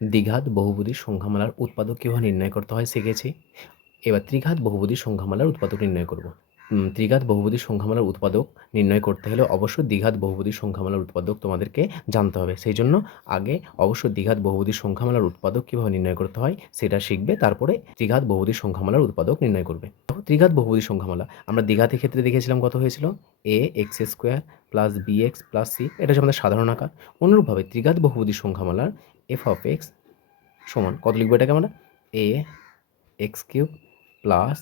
দ্বিঘাত বহুপদীর সংখ্যামালার উৎপাদক কীভাবে নির্ণয় করতে হয় শিখেছি। এবার ত্রিঘাত বহুপদীর সংখ্যামালার উৎপাদক নির্ণয় করব। ত্রিঘাত বহুপদীর সংখ্যামালার উৎপাদক নির্ণয় করতে হলে অবশ্যই দ্বিঘাত বহুপদীর সংখ্যামালার উৎপাদক তোমাদেরকে জানতে হবে। সেই জন্য আগে অবশ্যই দ্বিঘাত বহুপদীর সংখ্যামালার উৎপাদক কীভাবে নির্ণয় করতে হয় সেটা শিখবে, তারপরে ত্রিঘাত বহুপদীর সংখ্যামালার উৎপাদক নির্ণয় করবে। ত্রিঘাত বহুপদীর সংখ্যামালা, আমরা দ্বিঘাতের ক্ষেত্রে দেখেছিলাম কত হয়েছিল? A, x square plus b x plus c, এটা হচ্ছে আমাদের সাধারণ আকার। অনুরূপভাবে ত্রিঘাত বহুপদীর সংখ্যামালার এফ অফ এক্স সমান, কত লিখব এটাকে আমরা? A x cube plus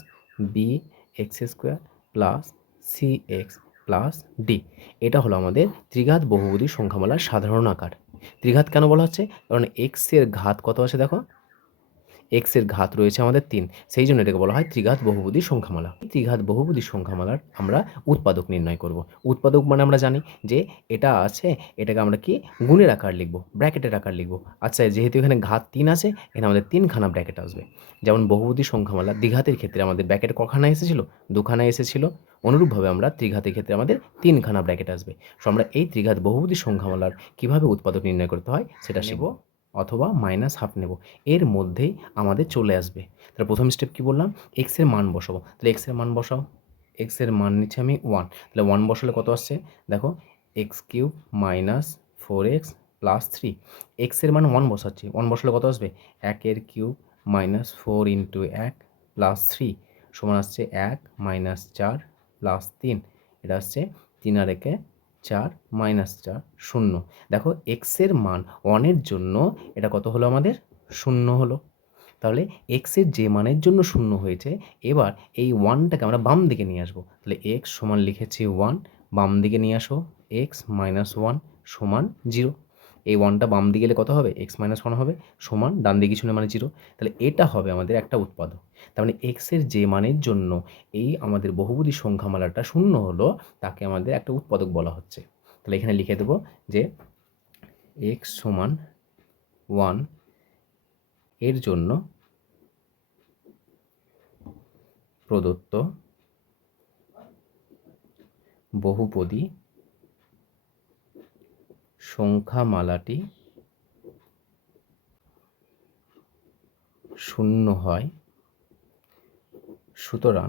b x square plus c x plus d এটা হলো আমাদের ত্রিঘাত বহুপদী সংখ্যামালার সাধারণ আকার। ত্রিঘাত কেন বলা হচ্ছে? কারণ এক্সের ঘাত কত আছে দেখো? এক্সের ঘাত রয়েছে আমাদের তিন। সেই জন্য এটাকে বলা হয় ত্রিঘাত বহুপদী সংখ্যামালা। ত্রিঘাত বহুপদী সংখ্যামালার আমরা উৎপাদক নির্ণয় করব। উৎপাদক মানে আমরা জানি যে এটা আছে, এটাকে আমরা কি? গুণের আকার লিখব, ব্র্যাকেটের আকার লিখব। আচ্ছা যেহেতু এখানে ঘাত তিন আছে, এখানে আমাদের তিনখানা ব্র্যাকেট আসবে। যেমন বহুপদী সংখ্যামালা দ্বিঘাতের ক্ষেত্রে আমাদের ব্র্যাকেট কখানা এসেছিল দুখানা এসেছিল, অনুরূপভাবে আমরা ত্রিঘাতের ক্ষেত্রে আমাদের তিনখানা ব্র্যাকেট আসবে। সো আমরা এই ত্রিঘাত বহুপদী সংখ্যামালার কীভাবে উৎপাদক নির্ণয় করতে হয়, সেটা নেব অথবা মাইনাস হাফ নেব। এর মধ্যেই আমাদের চলে আসবে। তাহলে প্রথম স্টেপ কী বললাম? এক্সের মান বসাবো। তাহলে এক্সের মান বসাও। এক্সের মান নিচ্ছে আমি ওয়ান তাহলে ওয়ান বসালে কত আসছে? দেখো x cube minus four x plus three এক্সের মান ওয়ান বসাচ্ছি। ওয়ান বসালে কত আসবে? একের কিউব মাইনাস ফোর ইন্টু এক প্লাস থ্রি সমান আসছে এক মাইনাস চার প্লাস তিন। এটা আসছে তিন আর একে চার মাইনাস চার শূন্য। দেখো এক্সের মান ওয়ানের জন্য এটা কত হলো আমাদের? শূন্য হলো। তাহলে এক্সের যে মানের জন্য শূন্য হয়েছে, এবার এই ওয়ানটাকে আমরা বাম দিকে নিয়ে আসব। তাহলে এক্স সমান লিখেছি ওয়ান বাম দিকে নিয়ে আসো এক্স মাইনাস ওয়ান সমান জিরো এই ওয়ানটা বাম দিকে গেলে কত হবে? এক্স মাইনাস ওয়ান হবে সমান ডান দিকে কিছু না মানে জিরো তাহলে এটা হবে আমাদের একটা উৎপাদক। তার মানে এক্সের যে মানের জন্য এই আমাদের বহুপদী সংখ্যামালাটা শূন্য হলো, তাকে আমাদের একটা উৎপাদক বলা হচ্ছে। তাহলে এখানে লিখে দেবো যে এক্স সমান ওয়ানের জন্য প্রদত্ত বহুপদী সংখ্যামালাটি শূন্য হয়। সুতরাং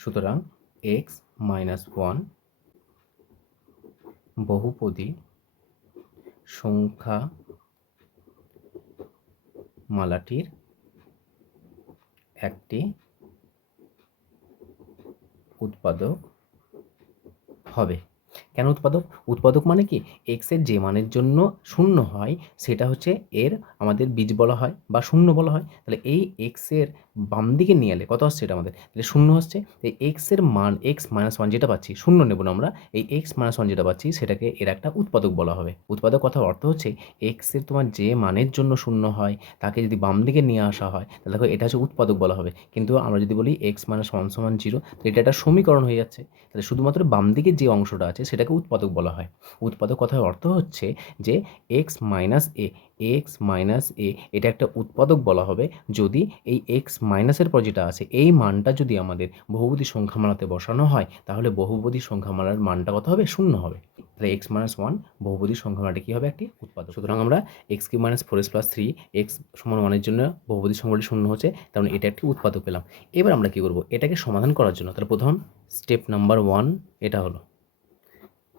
সুতরাং এক্স মাইনাস ওয়ান বহুপদী সংখ্যা মালাটির একটি উৎপাদক হবে। কেন উৎপাদক? উৎপাদক মানে কি? এক্সের যে মানের জন্য শূন্য হয়, সেটা হচ্ছে এর আমাদের বীজ বলা হয় বা শূন্য বলা হয়। তাহলে এই এক্সের বাম দিকে নিয়ে এলে কত আসছে এটা আমাদের? তাহলে শূন্য হচ্ছে এই এক্সের মান এক্স মাইনাস ওয়ান যেটা পাচ্ছি, শূন্য নেব না আমরা। এই এক্স মাইনাস ওয়ান যেটা পাচ্ছি, সেটাকে এর একটা উৎপাদক বলা হবে। উৎপাদক কথার অর্থ হচ্ছে এক্সের তোমার যে মানের জন্য শূন্য হয়, তাকে যদি বাম দিকে নিয়ে আসা হয়, তাহলে দেখো এটা হচ্ছে উৎপাদক বলা হবে। কিন্তু আমরা যদি বলি এক্স মাইনাস ওয়ান সমান জিরো তো এটা একটা সমীকরণ হয়ে যাচ্ছে। তাহলে শুধুমাত্র বাম দিকের যে অংশটা আছে, সেটাকে উৎপাদক বলা হয়। উৎপাদক কথার অর্থ হচ্ছে যে x minus a x minus a এটা একটা উৎপাদক বলা হবে। যদি এই এক্স মাইনাসের পর যেটা আছে, এই মানটা যদি আমাদের বহুপদী সংখ্যামালাতে বসানো হয়, তাহলে বহুপদী সংখ্যামালার মানটা কত হবে? শূন্য হবে। তাহলে এক্স মাইনাস ওয়ান বহুপদী সংখ্যামালাটি কী হবে? একটি উৎপাদক। সুতরাং আমরা x cube minus four x plus three x সমান ওয়ানের জন্য বহুপদী সংখ্যাটি শূন্য হচ্ছে, তার মানে এটা একটি উৎপাদক পেলাম। এবার আমরা কী করব? এটাকে সমাধান করার জন্য, তাহলে প্রথম স্টেপ নাম্বার ওয়ান এটা হলো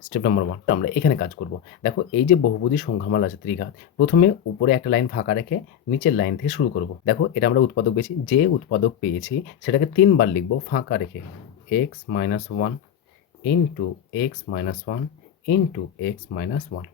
স্টেপ নম্বর ওয়ান তো আমরা এখানে কাজ করব। দেখো, এই যে বহুপদী সংখ্যামালা আছে ত্রিঘাত, প্রথমে উপরে একটা লাইন ফাঁকা রেখে নিচের লাইন থেকে শুরু করব। দেখো, এটা আমরা উৎপাদক পেয়েছি, যে উৎপাদক পেয়েছি সেটাকে তিনবার লিখব ফাঁকা রেখে। X minus one into x minus one into x minus one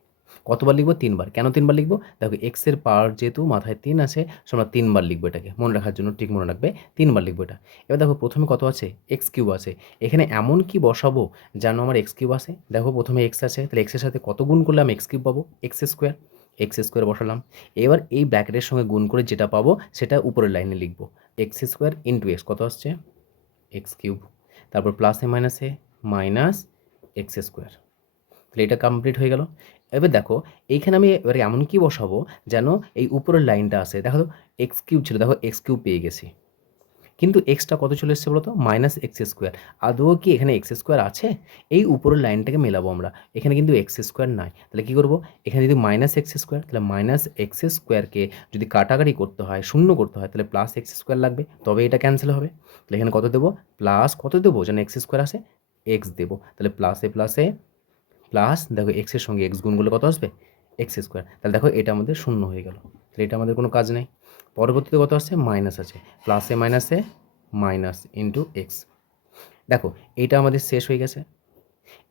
কতবার লিখব? তিনবার। কেন তিনবার লিখব? দেখো এক্সের পাওয়ার যেহেতু মাথায় তিন আছে আমরা তিনবার লিখব এটাকে। মনে রাখার জন্য ঠিক মনে রাখবে, তিনবার লিখব এটা। এবার দেখো, প্রথমে কত আছে? এক্স কিউব আছে। এখানে এমন কি বসাবো যেন আমার এক্স কিউব আছে দেখো, প্রথমে এক্স আছে, তাহলে এক্সের সাথে কত গুণ করলে আমি এক্স কিউব পাবো? এক্স স্কোয়ার এক্স স্কোয়ার বসালাম। এবার এই ব্র্যাকেটের সঙ্গে গুণ করে যেটা পাবো, সেটা উপরের লাইনে লিখব। এক্স স্কোয়ার ইন্টু এক্স কত আসছে? X cube. তারপর প্লাসে মাইনাসে মাইনাস এক্স স্কোয়ার তাহলে এটা কমপ্লিট হয়ে গেল। এবার দেখো, এইখানে আমি এবারে এমন কি বসাবো যেন এই উপরের লাইনটা আসে দেখো এক্স কিউব ছিল, দেখো এক্স কিউব পেয়ে গেছি। কিন্তু এক্সটা কত চলে এসছে বলতো? মাইনাস এক্স স্কোয়ার আদৌ কি এখানে এক্স স্কোয়ার আছে? এই উপরের লাইনটাকে মেলাবো আমরা। এখানে কিন্তু এক্স স্কোয়ার নাই। তাহলে কী করব? এখানে যদি মাইনাস এক্স স্কোয়ার তাহলে মাইনাস এক্স স্কোয়ারকে যদি কাটাকাটি করতে হয়, শূন্য করতে হয়, তাহলে প্লাস এক্স স্কোয়ার লাগবে। তবে এটা ক্যান্সেল হবে। তাহলে এখানে কত দেবো? প্লাস কত দেবো? যেন এক্স স্কোয়ার আসে এক্স দেবো। তাহলে প্লাসে প্লাসে প্লাস দেখো এক্সের সঙ্গে এক্স গুণগুলো কত আসবে? এক্স স্কোয়ার তাহলে দেখো এটা আমাদের শূন্য হয়ে গেল। তাহলে এটা আমাদের কোনো কাজ নেই। পরবর্তীতে কত আসছে? মাইনাস আছে। প্লাসে মাইনাসে মাইনাস ইন্টু এক্স দেখো এইটা আমাদের শেষ হয়ে গেছে।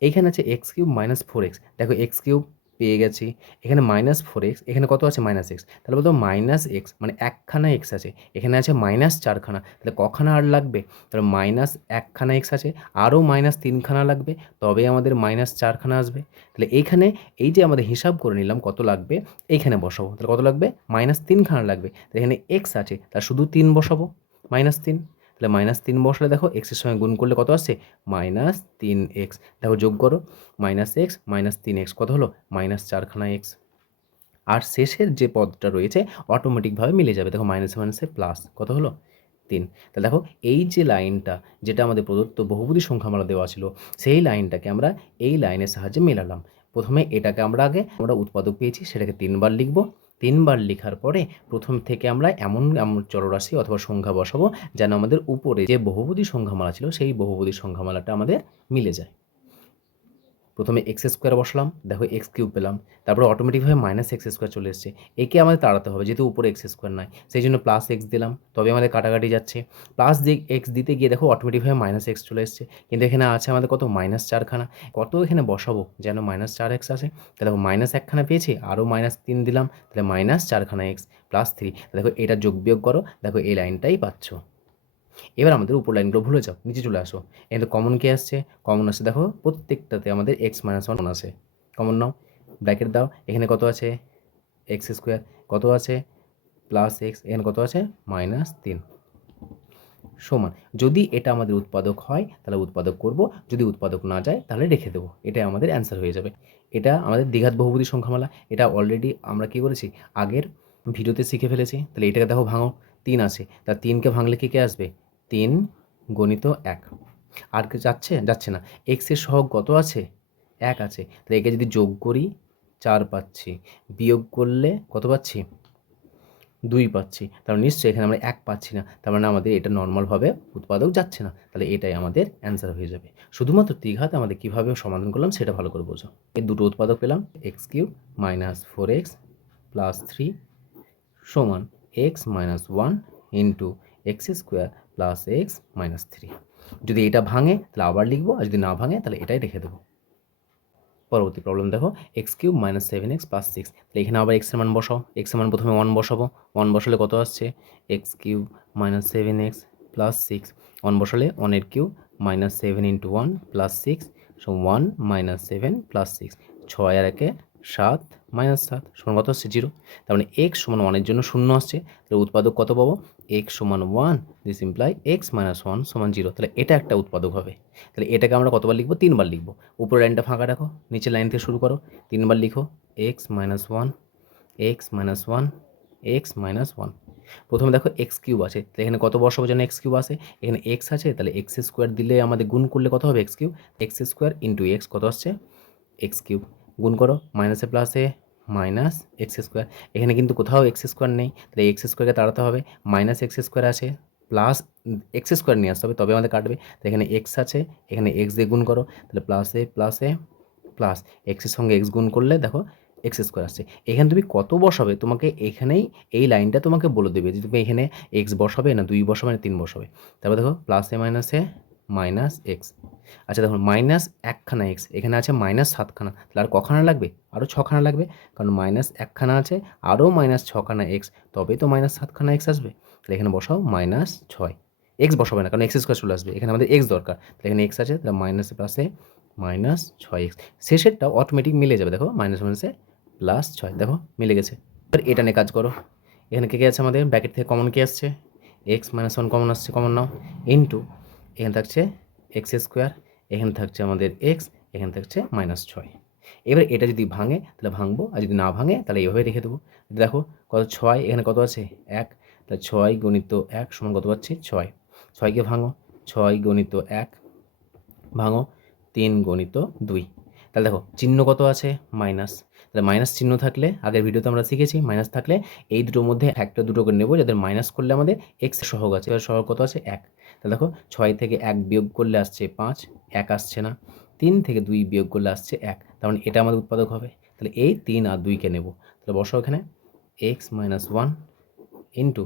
এইখানে আছে x cube minus four x দেখো এক্স কিউব পেয়ে গেছি। এখানে মাইনাস ফোর এক্স এখানে কত আছে? মাইনাস এক্স তাহলে বলতো মাইনাস এক্স মানে একখানা এক্স আছে। এখানে আছে মাইনাস চারখানা। তাহলে কখানা আর লাগবে? তাহলে মাইনাস একখানা এক্স আছে, আরও মাইনাস তিনখানা লাগবে, তবে আমাদের মাইনাস চারখানা আসবে। তাহলে এইখানে এই যে আমাদের হিসাব করে নিলাম কত লাগবে, এইখানে বসাবো। তাহলে কত লাগবে? মাইনাস তিনখানা লাগবে। তাহলে এখানে এক্স আছে তার শুধু তিন বসাবো। মাইনাস তিন। তাহলে মাইনাস তিন বসলে দেখো এক্সের সঙ্গে গুণ করলে কত আসছে মাইনাস তিন এক্স দেখো যোগ করো মাইনাস এক্স মাইনাস তিন এক্স কত হলো? মাইনাস চারখানা এক্স আর শেষের যে পদটা রয়েছে অটোমেটিকভাবে মিলে যাবে। দেখো মাইনাস মাইনাসে প্লাস কত হলো? তিন। তাহলে দেখো এই যে লাইনটা, যেটা আমাদের প্রদত্ত বহুবুধি সংখ্যা আমরা দেওয়া ছিল, সেই লাইনটাকে আমরা এই লাইনের সাহায্যে মেলালাম। প্রথমে এটাকে আমরা আগে, আমরা উৎপাদক পেয়েছি, সেটাকে তিনবার লিখব। তিনবার লেখার পরে প্রথম থেকে আমরা এমন এমন চলরাশি অথবা সংখ্যা বসাবো যেন আমাদের উপরে যে বহুপদী সংখ্যামালা ছিল, সেই বহুপদী সংখ্যামালাটা আমাদের মিলে যায়। প্রথমে এক্স স্কোয়ার বসলাম, দেখো এক্স কিউব পেলাম, তারপরে অটোমেটিকভাবে মাইনাস এক্স স্কোয়ার চলে এসছে। একে আমাদের তাড়াতে হবে, যেহেতু উপরে এক্স স্কোয়ার নাই সেই জন্য প্লাস এক্স দিলাম তবে আমাদের কাটাকাটি যাচ্ছে। প্লাস দিয়ে এক্স দিতে গিয়ে দেখো অটোমেটিকভাবে মাইনাস এক্স চলে এসছে, কিন্তু এখানে আছে আমাদের কত? মাইনাস চারখানা। কত এখানে বসাবো? যেন মাইনাস চার এক্স আছে তাহলে দেখো মাইনাস একখানা পেয়েছি আরও মাইনাস তিন দিলাম, তাহলে মাইনাস চারখানা এক্স প্লাস থ্রি দেখো এটা যোগ বিয়োগ করো, দেখো এই লাইনটাই পাচ্ছ। এবার আমাদের উপর লাইনগুলো ভুলে যাও, নিচে চলে আসো। এখানে কমন কে আসছে কমন আসছে, দেখো প্রত্যেকটাতে আমাদের এক্স মাইনাস ওয়ান আছে। কমন নাও ব্র্যাকেট দাও, এখানে কত আছে? এক্স স্কোয়ার কত আছে? প্লাস এক্স এখানে কত আছে? মাইনাস তিন। সমান, যদি এটা আমাদের উৎপাদক হয়, তাহলে উৎপাদক করব, যদি উৎপাদক না যায়, তাহলে রেখে দেবো। এটাই আমাদের অ্যান্সার হয়ে যাবে। এটা আমাদের দ্বিঘাত বহুপদী সংখ্যামালা, এটা অলরেডি আমরা কী করেছি? আগের ভিডিওতে শিখে ফেলেছি। তাহলে এটাকে দেখো ভাঙো, তিন আছে। তা তিনকে ভাঙলে কী কে আসবে? তিন গণিত এক। আর কি যাচ্ছে? যাচ্ছে না। এক্সের সহগ কত আছে? এক আছে। তাহলে একে যদি যোগ করি, চার পাচ্ছি। বিয়োগ করলে কত পাচ্ছি? দুই পাচ্ছি। তাহলে নিশ্চয়ই এখানে আমরা এক পাচ্ছি না। তার মানে আমাদের এটা নর্মালভাবে উৎপাদক যাচ্ছে না। তাহলে এটাই আমাদের অ্যান্সার হয়ে যাবে। শুধুমাত্র দ্বিঘাত আমাদের কীভাবে সমাধান করলাম সেটা ভালো করে বোঝো। এর দুটো উৎপাদক পেলাম। X cube minus four x plus three সমান x minus one into x square plus x minus three. যদি এটা ভাঙে, তাহলে আবার লিখব, আর যদি না ভাঙে, তাহলে এটাই রেখে দেবো। পরবর্তী প্রবলেম দেখো, x cube minus seven x plus six. তাহলে এখানে আবার এক্সের মান বসাও। এক্সের মান প্রথমে ওয়ান বসাবো। ওয়ান বসালে কত আসছে? X cube minus seven x plus six. One বসালে ওয়ানের cube minus seven into one plus six. So one minus seven plus six. ছয় আর একে সাত মাইনাস সাত সমান কত আসছে? জিরো। তার মানে এক্স সমান ওয়ানের জন্য শূন্য আসছে। তাহলে উৎপাদক কত পাবো? এক্স সমান one this imply x minus one সমান জিরো তাহলে এটা একটা উৎপাদক হবে। তাহলে এটাকে আমরা কতবার লিখব? তিনবার লিখব। উপরের লাইনটা ফাঁকা রাখো, নিচের লাইন থেকে শুরু করো, তিনবার লিখো x minus one x minus one x minus one প্রথমে দেখো এক্স কিউব আছে, তাহলে এখানে কত বসাবো যেন এক্স কিউব আছে এখানে এক্স আছে, তাহলে এক্স স্কোয়ার দিলে আমাদের গুণ করলে কত হবে? X cube x square into x কত আসছে? এক্স কিউব গুণ করো মাইনাসে প্লাসে মাইনাস এক্স স্কোয়ার। এখানে কিন্তু কোথাও এক্স স্কোয়ার নেই, তাহলে এক্স স্কোয়ারকে তাড়াতে হবে। মাইনাস এক্স স্কোয়ার আছে প্লাস এক্স স্কোয়ার নিয়ে আসতে হবে, তবে আমাদের কাটবে। তো এখানে এক্স আছে, এখানে এক্স দিয়ে গুণ করো, তাহলে প্লাসে প্লাসে প্লাস এক্সের সঙ্গে এক্স গুণ করলে দেখো এক্স স্কোয়ার আসছে। এখানে তুমি কত বসাবে? তোমাকে এখানেই এই লাইনটা তোমাকে বলে দেবে যে তুমি এখানে এক্স বসাবে না দুই বসাবে না তিন বসাবে। তারপর দেখো, প্লাসে মাইনাসে মাইনাস এক্স। আচ্ছা দেখুন, মাইনাস একখানা এক্স, এখানে আছে মাইনাস সাতখানা, তাহলে আর কখানা লাগবে? আরও ছখানা লাগবে? কারণ মাইনাস একখানা আছে, আরও মাইনাস ছখানা এক্স, তবেই তো মাইনাস সাতখানা এক্স আসবে। তাহলে এখানে বসাও, মাইনাস ছয়। এক্স বসাবে না, কারণ এক্স স্কোয়ার চলে আসবে। এখানে আমাদের এক্স দরকার। তাহলে এখানে এক্স আছে, তাহলে মাইনাস প্লাসে মাইনাস ছয় এক্স। শেষেরটাও অটোমেটিক মিলে যাবে, দেখো, মাইনাস মাইনাসে প্লাস ছয়, দেখো, মিলে গেছে। এবার এটা নিয়ে কাজ করো। এখানে কে কে আছে আমাদের? ব্যাকেট থেকে কমন কে আসছে? এক্স মাইনাস ওয়ান কমন আসছে, কমন নাও। ইন্টু এখানে থাকছে এক্স স্কোয়ার, এখানে থাকছে আমাদের এক্স, এখানে থাকছে মাইনাস ছয়। এবার এটা যদি ভাঙে, তাহলে ভাঙবো, আর যদি না ভাঙে, তাহলে এইভাবে রেখে দেবো। দেখো কত ছয়, এখানে কত আছে? এক। তাহলে ছয় গণিত এক সমান কত পাচ্ছি? ছয়। ছয়কে ভাঙো, ছয় গণিত এক, ভাঙো তিন গণিত দুই। তাহলে দেখো চিহ্ন কত আছে? মাইনাস। তাহলে মাইনাস চিহ্ন থাকলে, আগের ভিডিওতে আমরা শিখেছি, মাইনাস থাকলে এই দুটোর মধ্যে একটা দুটো করে নেব, যাদের মাইনাস করলে আমাদের এক্স সহগ আছে। সহগ কত আছে? এক। তাহলে দেখো ছয় থেকে এক বিয়োগ করলে আসছে পাঁচ, এক আসছে না। তিন থেকে দুই বিয়োগ করলে আসছে এক। তার মানে এটা আমাদের উৎপাদক হবে। তাহলে এই তিন আর দুইকে নেব? তাহলে বসো এখানে। X minus one into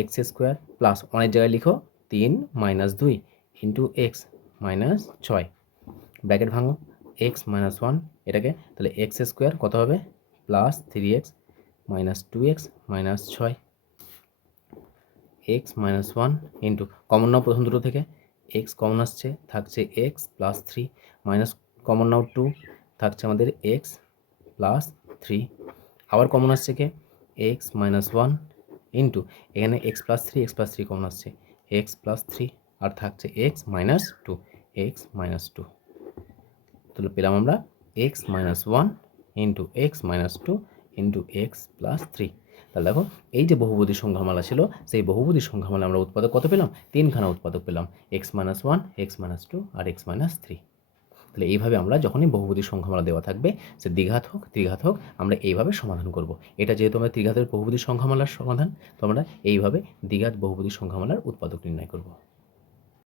x square plus অনেক জায়গায় লিখো, তিন মাইনাস দুই ইন্টু এক্স মাইনাস ছয়। ব্র্যাকেট ভাঙো। এক্স মাইনাস ওয়ান এটাকে, তাহলে এক্স স্কোয়ার কত হবে? Plus three x minus two x minus ছয়। X minus one into common নাও প্রথম দুটো থেকে। এক্স কমন আসছে, থাকছে x plus three. Minus common নাও টু, থাকছে আমাদের এক্স প্লাস থ্রি। আবার কমন আসছে কে? এক্স মাইনাস ওয়ান ইন্টু, এখানে x plus three, x plus three common আসছে। এক্স প্লাস থ্রি আর থাকছে x minus two, x minus two. তাহলে পেলাম আমরা x minus one into x minus two into x plus three. তাহলে দেখো, এই যে বহুপদী সংখ্যামালা ছিল, সেই বহুপদী সংখ্যামালা আমরা উৎপাদক কত পেলাম? তিনখানা উৎপাদক পেলাম। X minus one x minus two আর এক্স মাইনাস থ্রি তাহলে এইভাবে আমরা যখনই বহুপদী সংখ্যামালা দেওয়া থাকবে, সে দ্বিঘাত হোক, ত্রিঘাত হোক, আমরা এইভাবে সমাধান করব। এটা যেহেতু আমরা ত্রিঘাতের বহুপদী সংখ্যামালার সমাধান, তো আমরা এইভাবে দ্বিঘাত বহুপদী সংখ্যামালার উৎপাদক নির্ণয় করব।